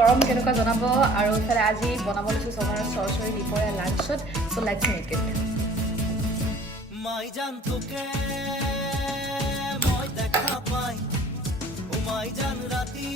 গৰম কেনেকুৱা জনাব আৰু ইফালে আজি বনাব লৈছোঁ চহৰৰ চৰচৰি দুপৰীয়া লাঞ্চত চ' লেটছ মেক ইট মই জান তোকে মই দেখা পাই ও মই জান ৰাতি